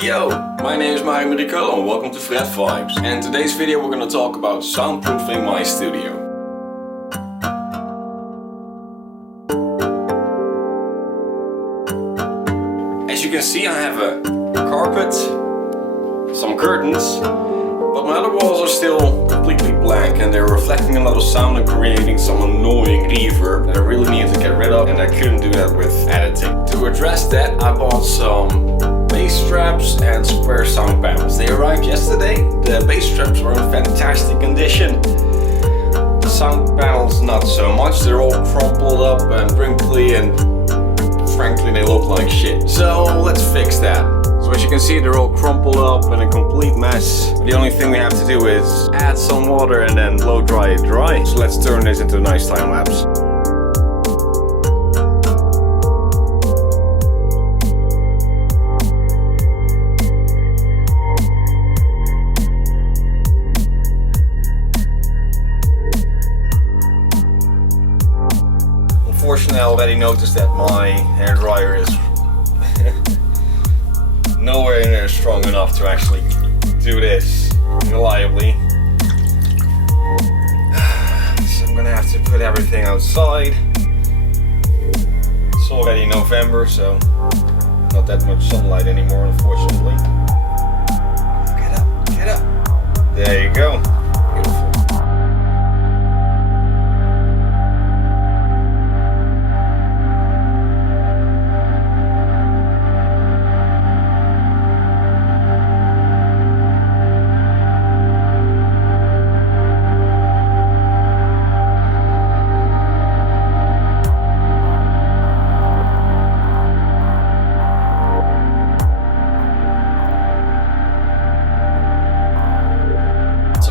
Yo, my name is Mario Mericolo and welcome to FretVibes. And in today's video we're going to talk about soundproofing my studio. As you can see, I have a carpet, some curtains, but my other walls are still completely blank and they're reflecting a lot of sound and creating some annoying reverb that I really needed to get rid of, and I couldn't do that with editing. To address that, I bought some bass straps and square sound panels. They arrived yesterday. The bass straps were in fantastic condition. The sound panels not so much. They're all crumpled up and wrinkly, and frankly they look like shit. So let's fix that. So as you can see, they're all crumpled up and a complete mess. The only thing we have to do is add some water and then blow dry it dry. So let's turn this into a nice time lapse. Unfortunately, I already noticed that my hairdryer is nowhere near strong enough to actually do this reliably. So I'm gonna have to put everything outside. It's already November, so not that much sunlight anymore, unfortunately. Get up, get up. There you go. Beautiful.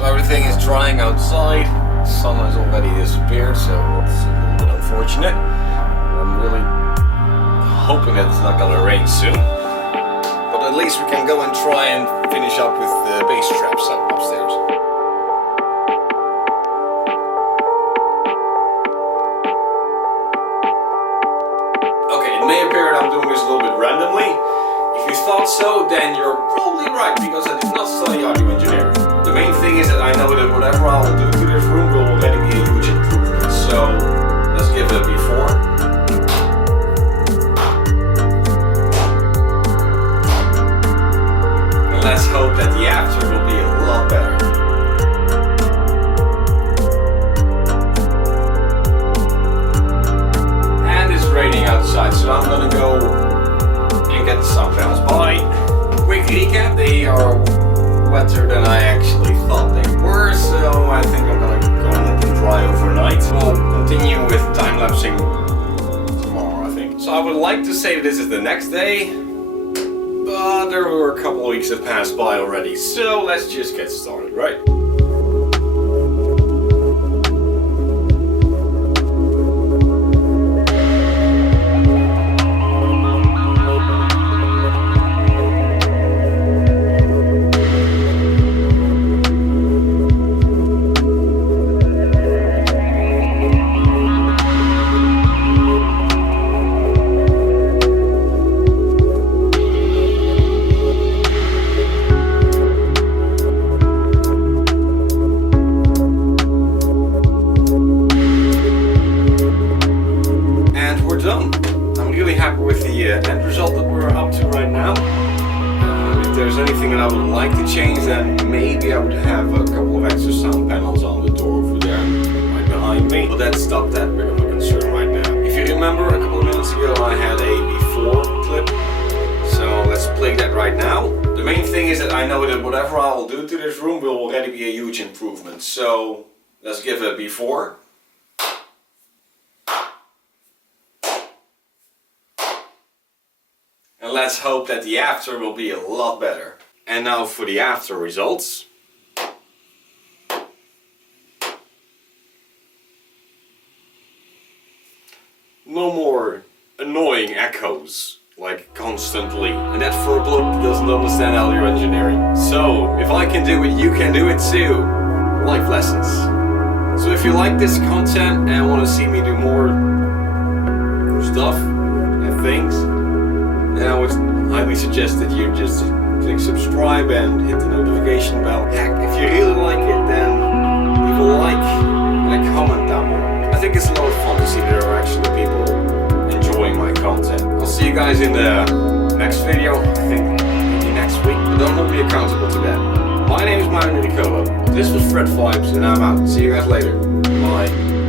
Everything is drying outside. The sun has already disappeared, so it's a little bit unfortunate. I'm really hoping that it's not gonna rain soon. But at least we can go and try and finish up with the bass straps up upstairs. Okay, it may appear that I'm doing this a little bit randomly. If you thought so, then you're probably right, because I did not study audio engineering. The main thing is that I know that whatever I will do to this room will already be a huge improvement. So let's give it a before. And let's hope that the after will be a lot better. And it's raining outside, so I'm gonna go and get the sound panels. Bye. Quick recap, they are wetter than I actually thought they were, so I think I'm gonna go and let them dry overnight. We'll continue with time-lapsing tomorrow, I think. So I would like to say that this is the next day, but there were a couple of weeks that passed by already, so let's just get started, right? End result that we're up to right now. If there's anything that I would like to change, then maybe I would have a couple of extra sound panels on the door over there right behind me, but that's not that big of a concern right now. If you remember, a couple of minutes ago I had a before clip, so let's play that right now. The main thing is that I know that whatever I will do to this room will already be a huge improvement, so let's give it a before. And let's hope that the after will be a lot better. And now for the after results. No more annoying echoes, like constantly. And that for a bloke that doesn't understand audio engineering. So, if I can do it, you can do it too. Life lessons. So if you like this content and want to see me do more stuff and things, then I would highly suggest that you just click subscribe and hit the notification bell. Heck, if you really like it, then leave a like and a comment down below. I think it's a lot of fun to see that there are actually people enjoying my content. I'll see you guys in the next video, I think maybe next week, but don't hold me accountable to that. My name is Mario Nicolo. This was FretVibes and I'm out. See you guys later. Bye.